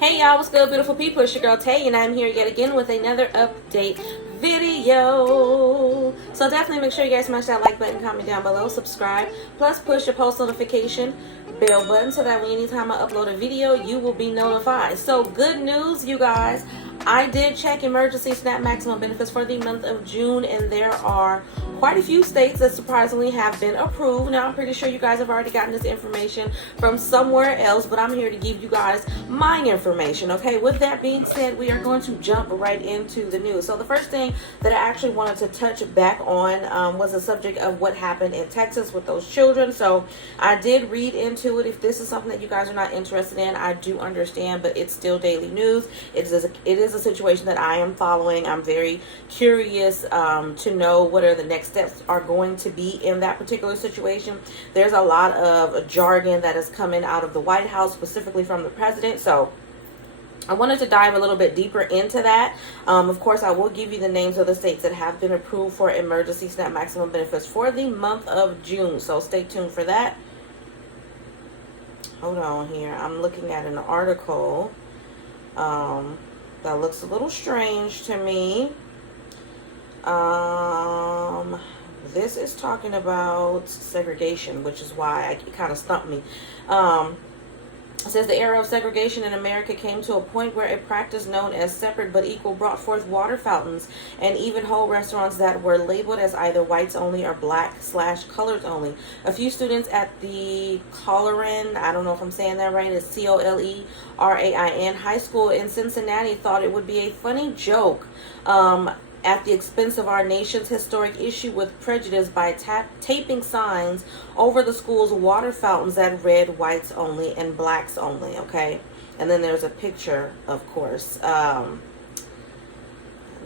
Hey y'all, what's good, beautiful people? It's your girl Tay, and I'm here yet again with another update video. So definitely make sure you guys smash that like button, comment down below, subscribe, plus push your post notification bell button so that when anytime I upload a video, you will be notified. So good news, you guys. I did check emergency SNAP maximum benefits for the month of June, and there are quite a few states that surprisingly have been approved. Now, I'm pretty sure you guys have already gotten this information from somewhere else, but I'm here to give you guys my information, okay? With that being said, we are going to jump right into the news. So the first thing that I actually wanted to touch back on was the subject of what happened in Texas with those children. So I did read into it. If this is something that you guys are not interested in, I do understand, but it's still daily news. It is a situation that I am following. I'm very curious to know what are the next steps are going to be in that particular situation. There's a lot of jargon that is coming out of the White House, specifically from the president. So I wanted to dive a little bit deeper into that. Of course, I will give you the names of the states that have been approved for emergency SNAP maximum benefits for the month of June. So stay tuned for that. Hold on here. I'm looking at an article that looks a little strange to me. This is talking about segregation, which is why it kind of stumped me. It says the era of segregation in America came to a point where a practice known as separate but equal brought forth water fountains and even whole restaurants that were labeled as either whites only or black/colors only. A few students at the Colerain, I don't know if I'm saying that right, it's Colerain high school in Cincinnati thought it would be a funny joke at the expense of our nation's historic issue with prejudice by taping signs over the school's water fountains that read whites only and blacks only, okay? And then there's a picture, of course. I'm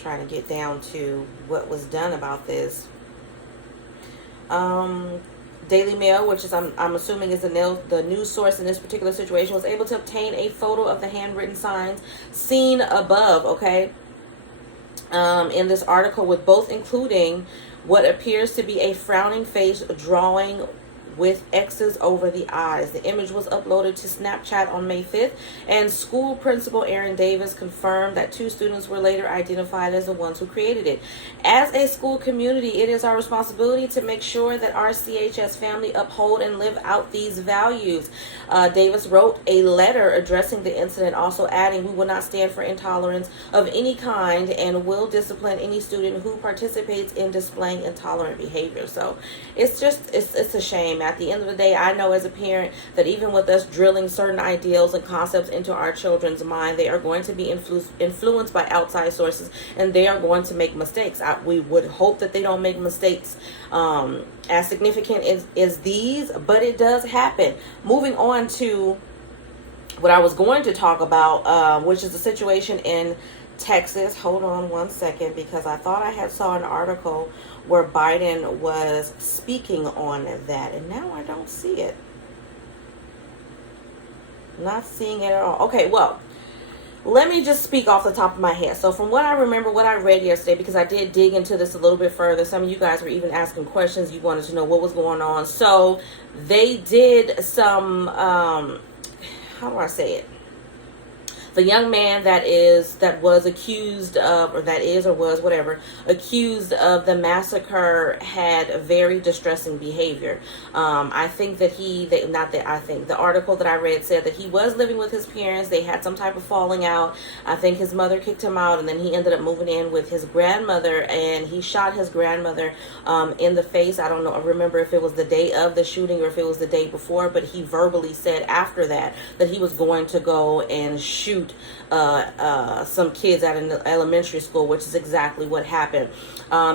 trying to get down to what was done about this. Daily Mail, which is I'm assuming is the news source in this particular situation, was able to obtain a photo of the handwritten signs seen above, okay? In this article, with both including what appears to be a frowning face drawing with X's over the eyes. The image was uploaded to Snapchat on May 5th, and school principal Aaron Davis confirmed that two students were later identified as the ones who created it. As a school community, it is our responsibility to make sure that our CHS family uphold and live out these values. Davis wrote a letter addressing the incident, also adding, "We will not stand for intolerance of any kind and will discipline any student who participates in displaying intolerant behavior." So it's a shame. At the end of the day, I know as a parent that even with us drilling certain ideals and concepts into our children's mind, they are going to be influenced by outside sources, and they are going to make mistakes. We would hope that they don't make mistakes as significant as these, but it does happen. Moving on to what I was going to talk about, which is the situation in Texas. Hold on one second, because I thought I had saw an article where Biden was speaking on that, and now I don't see it. Not seeing it at all. Okay, well, let me just speak off the top of my head. So from what I remember, what I read yesterday, because I did dig into this a little bit further, some of you guys were even asking questions. You wanted to know what was going on. So they did some, how do I say it? The young man that was accused of, or that is or was, whatever, accused of the massacre had a very distressing behavior. I think that the article that I read said that he was living with his parents. They had some type of falling out. I think his mother kicked him out, and then he ended up moving in with his grandmother, and he shot his grandmother in the face. I don't know. I remember if it was the day of the shooting or if it was the day before, but he verbally said after that he was going to go and shoot some kids at an elementary school, which is exactly what happened.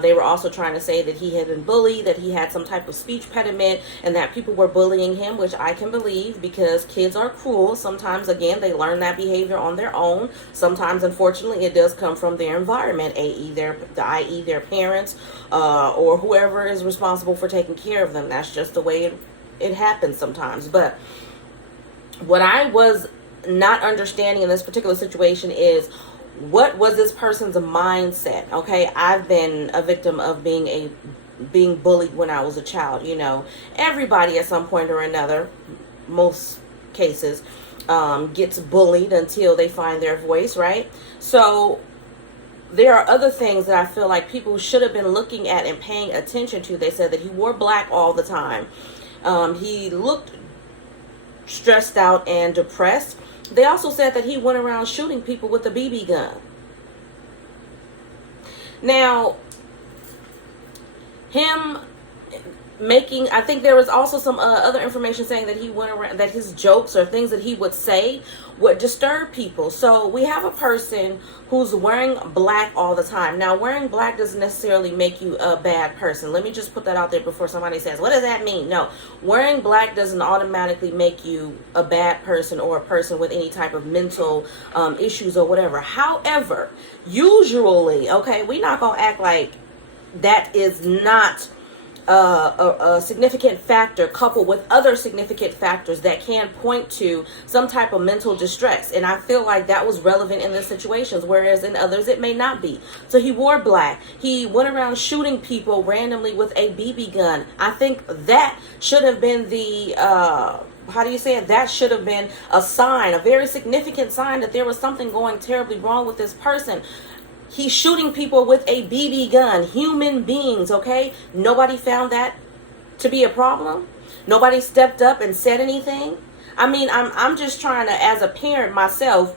They were also trying to say that he had been bullied, that he had some type of speech impediment, and that people were bullying him, which I can believe, because kids are cruel. Sometimes, again, they learn that behavior on their own. Sometimes, unfortunately, it does come from their environment, i.e. their parents or whoever is responsible for taking care of them. That's just the way it happens sometimes. But what I was not understanding in this particular situation is, what was this person's mindset? Okay, I've been a victim of being bullied when I was a child. You know, everybody at some point or another, most cases, gets bullied until they find their voice, right? So there are other things that I feel like people should have been looking at and paying attention to. They said that he wore black all the time. He looked stressed out and depressed. They also said that he went around shooting people with a BB gun. Now, him making, I think there was also some other information saying that he went around, that his jokes or things that he would say would disturb people. So we have a person who's wearing black all the time. Now, wearing black doesn't necessarily make you a bad person. Let me just put that out there before somebody says, what does that mean? No, wearing black doesn't automatically make you a bad person or a person with any type of mental issues or whatever. However, usually, okay, we're not going to act like that is not a significant factor coupled with other significant factors that can point to some type of mental distress. And I feel like that was relevant in this situations, whereas in others it may not be. So he wore black. He went around shooting people randomly with a BB gun. I think that should have been the how do you say it? That should have been a sign, a very significant sign that there was something going terribly wrong with this person. He's shooting people with a BB gun, human beings, okay? Nobody found that to be a problem. Nobody stepped up and said anything. I mean, I'm just trying to, as a parent myself,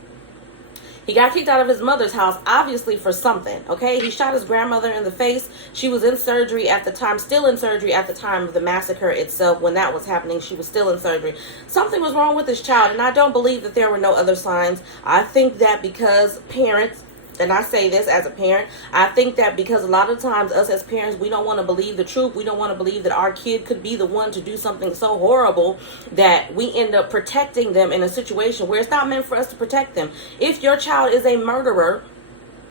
he got kicked out of his mother's house, obviously for something, okay? He shot his grandmother in the face. She was in surgery at the time, still in surgery at the time of the massacre itself. When that was happening, she was still in surgery. Something was wrong with this child, and I don't believe that there were no other signs. I think that because parents, and I say this as a parent, I think that because a lot of times us as parents, we don't want to believe the truth. We don't want to believe that our kid could be the one to do something so horrible that we end up protecting them in a situation where it's not meant for us to protect them. If your child is a murderer,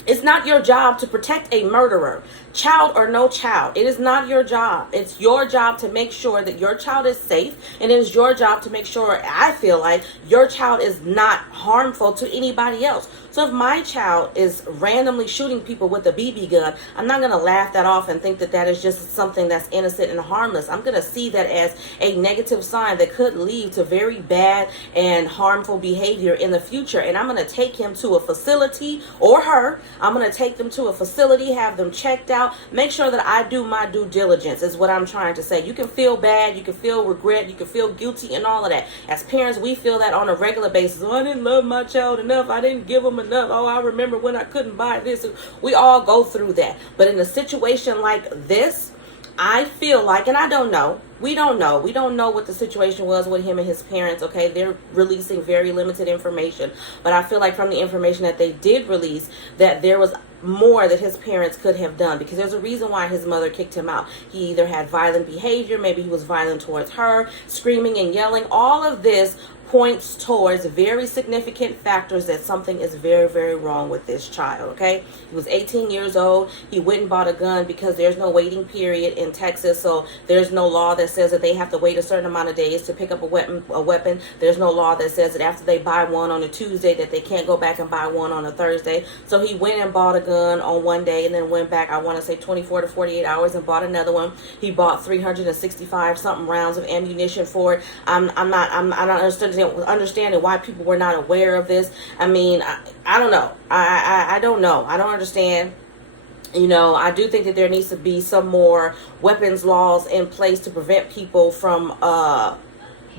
it's not your job to protect a murderer, child or no child. It is not your job. It's your job to make sure that your child is safe. And it is your job to make sure, I feel like, your child is not harmful to anybody else. So if my child is randomly shooting people with a BB gun, I'm not going to laugh that off and think that that is just something that's innocent and harmless. I'm going to see that as a negative sign that could lead to very bad and harmful behavior in the future. And I'm going to take him to a facility, or her. I'm going to take them to a facility, have them checked out, make sure that I do my due diligence is what I'm trying to say. You can feel bad, you can feel regret, you can feel guilty and all of that. As parents, we feel that on a regular basis. Oh, I didn't love my child enough. I didn't give them enough. Oh, I remember when I couldn't buy this. We all go through that. But in a situation like this, I feel like, and I don't know, we don't know what the situation was with him and his parents, okay? They're releasing very limited information. But I feel like from the information that they did release, that there was more that his parents could have done, because there's a reason why his mother kicked him out. He either had violent behavior, maybe he was violent towards her, screaming and yelling. All of this points towards very significant factors that something is very, very wrong with this child, okay? He was 18 years old. He went and bought a gun because there's no waiting period in Texas, so there's no law that says that they have to wait a certain amount of days to pick up a weapon. There's no law that says that after they buy one on a Tuesday that they can't go back and buy one on a Thursday. So he went and bought a gun on one day and then went back, I want to say 24 to 48 hours, and bought another one. He bought 365 something rounds of ammunition for it. I don't understanding why people were not aware of this. I mean, I don't know. I don't know. I don't understand. You know, I do think that there needs to be some more weapons laws in place to prevent people from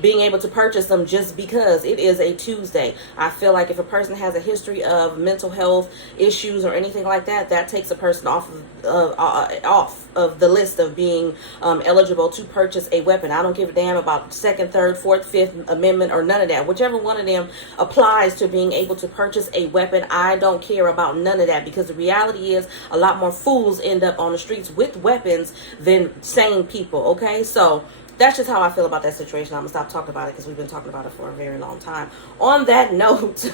being able to purchase them just because it is a Tuesday. I feel like if a person has a history of mental health issues or anything like that, that takes a person off of the list of being eligible to purchase a weapon. I don't give a damn about Second, Third, Fourth, Fifth Amendment or none of that. Whichever one of them applies to being able to purchase a weapon, I don't care about none of that, because the reality is a lot more fools end up on the streets with weapons than sane people, okay? So that's just how I feel about that situation. I'm going to stop talking about it because we've been talking about it for a very long time. On that note,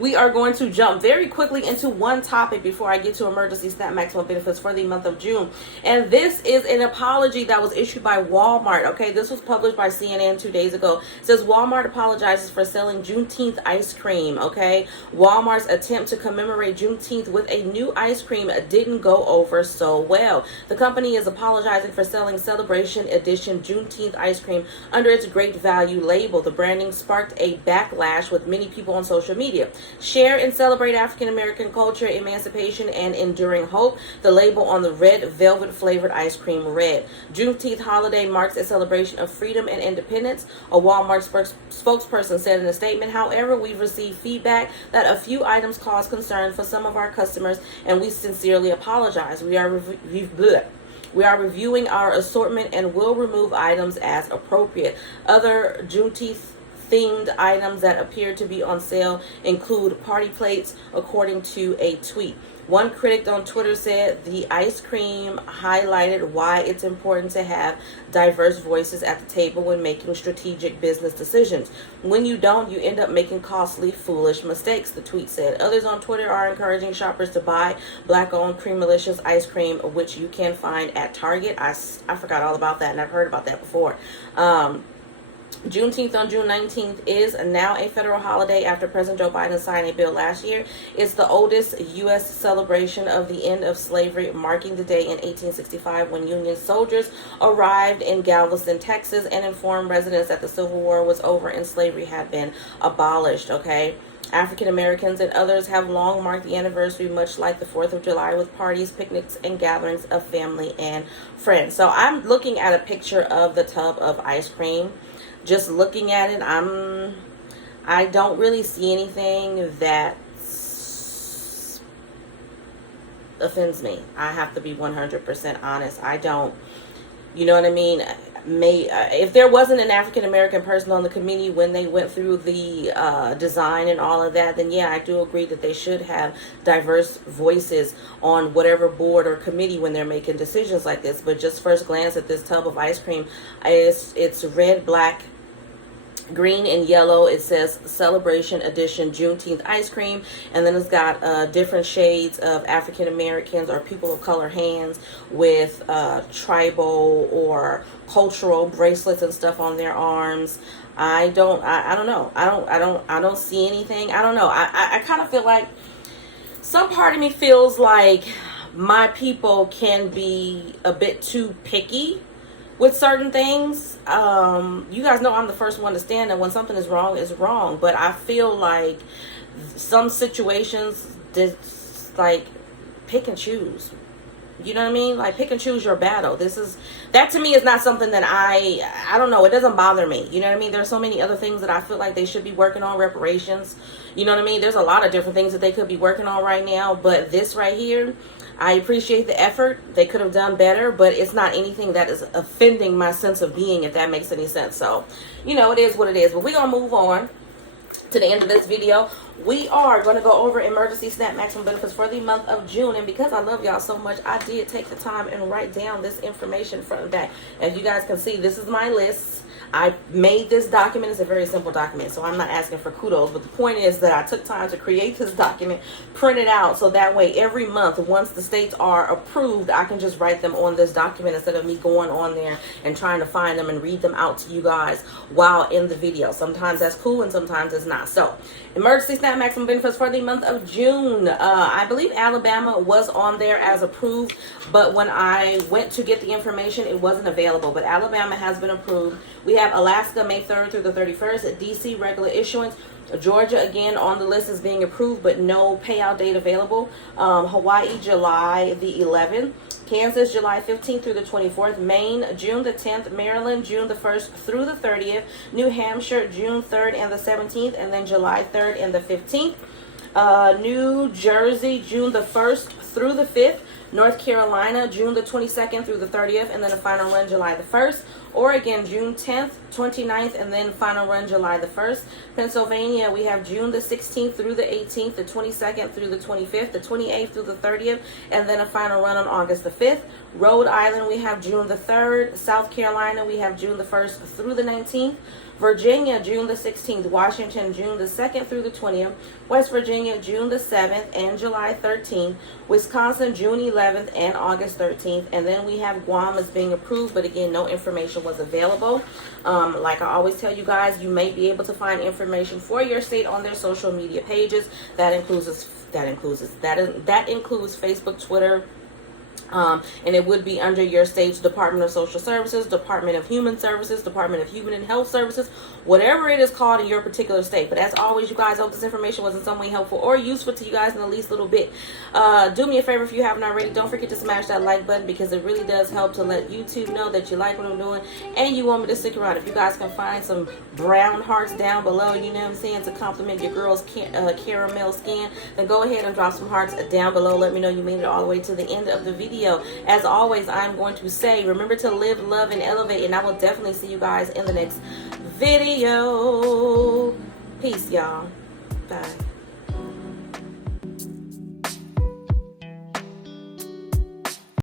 we are going to jump very quickly into one topic before I get to emergency SNAP maximum benefits for the month of June. And this is an apology that was issued by Walmart. Okay, this was published by CNN 2 days ago. It says Walmart apologizes for selling Juneteenth ice cream. Okay, Walmart's attempt to commemorate Juneteenth with a new ice cream didn't go over so well. The company is apologizing for selling Celebration Edition Juneteenth ice cream under its great value label. The branding sparked a backlash with many people on social media. Share and celebrate African American culture, emancipation, and enduring hope. The label on the red velvet flavored ice cream read, Juneteenth holiday marks a celebration of freedom and independence, a Walmart spokesperson said in a statement. However, we've received feedback that a few items cause concern for some of our customers, and we sincerely apologize. We are reviewing our assortment and will remove items as appropriate. Other Juneteenth themed items that appear to be on sale include party plates, according to a tweet. One critic on Twitter said the ice cream highlighted why it's important to have diverse voices at the table when making strategic business decisions. When you don't, you end up making costly, foolish mistakes, the tweet said. Others on Twitter are encouraging shoppers to buy Black-owned Creamalicious ice cream, which you can find at Target. I forgot all about that, and I've heard about that before. Juneteenth on June 19th is now a federal holiday after President Joe Biden signed a bill last year. It's the oldest U.S. celebration of the end of slavery, marking the day in 1865 when Union soldiers arrived in Galveston, Texas, and informed residents that the Civil War was over and slavery had been abolished, okay? African Americans and others have long marked the anniversary, much like the 4th of July, with parties, picnics, and gatherings of family and friends. So I'm looking at a picture of the tub of ice cream. Just looking at it, I don't really see anything that offends me. I have to be 100% honest. I don't, you know what I mean? If there wasn't an African American person on the committee when they went through the design and all of that, then yeah, I do agree that they should have diverse voices on whatever board or committee when they're making decisions like this. But just first glance at this tub of ice cream, it's red, black, green, and yellow. It says Celebration Edition Juneteenth ice cream, and then it's got different shades of African Americans or people of color hands with tribal or cultural bracelets and stuff on their arms. I don't know. I don't see anything. I don't know. I kind of feel like some part of me feels like my people can be a bit too picky with certain things. You guys know I'm the first one to stand that when something is wrong, but I feel like some situations just like pick and choose. You know what I mean? Like pick and choose your battle. That to me is not something that I don't know, it doesn't bother me. You know what I mean? There's so many other things that I feel like they should be working on, reparations. You know what I mean? There's a lot of different things that they could be working on right now, but this right here, I appreciate the effort. They could have done better, but it's not anything that is offending my sense of being, if that makes any sense. So, you know, it is what it is. But we're going to move on to the end of this video. We are going to go over emergency SNAP maximum benefits for the month of June. And because I love y'all so much, I did take the time and write down this information front and back. As you guys can see, this is my list. I made this document. It's a very simple document, so I'm not asking for kudos, but the point is that I took time to create this document, print it out, so that way every month, once the states are approved, I can just write them on this document instead of me going on there and trying to find them and read them out to you guys while in the video. Sometimes that's cool and sometimes it's not. So, emergency SNAP maximum benefits for the month of June. I believe Alabama was on there as approved, but when I went to get the information, it wasn't available. But Alabama has been approved. We have Alaska May 3rd through the 31st, DC regular issuance. Georgia again on the list is being approved, but no payout date available. Hawaii July the 11th. Kansas July 15th through the 24th. Maine June the 10th. Maryland June the 1st through the 30th. New Hampshire June 3rd and the 17th, and then July 3rd and the 15th. New Jersey June the 1st through the 5th. North Carolina June the 22nd through the 30th, and then the final run July the 1st. Oregon June 10th, 29th, and then final run July the 1st. Pennsylvania, we have June the 16th through the 18th, the 22nd through the 25th, the 28th through the 30th, and then a final run on August the 5th. Rhode Island, we have June the 3rd. South Carolina, we have June the 1st through the 19th. Virginia, June the 16th. Washington, June the 2nd through the 20th. West Virginia, June the 7th and July 13th. Wisconsin, June 11th and August 13th. And then we have Guam as being approved, but again, no information was available. Like I always tell you guys, you may be able to find information for your state on their social media pages. That includes Facebook, Twitter, And it would be under your state's Department of Social Services, Department of Human Services, Department of Human and Health Services, whatever it is called in your particular state. But as always, you guys, I hope this information was in some way helpful or useful to you guys in the least little bit. Do me a favor if you haven't already. Don't forget to smash that like button, because it really does help to let YouTube know that you like what I'm doing and you want me to stick around. If you guys can find some brown hearts down below, you know what I'm saying, to compliment your girl's caramel skin, then go ahead and drop some hearts down below. Let me know you made it all the way to the end of the video. As always, I'm going to say, remember to live, love, and elevate, and I will definitely see you guys in the next video. Peace, y'all. Bye.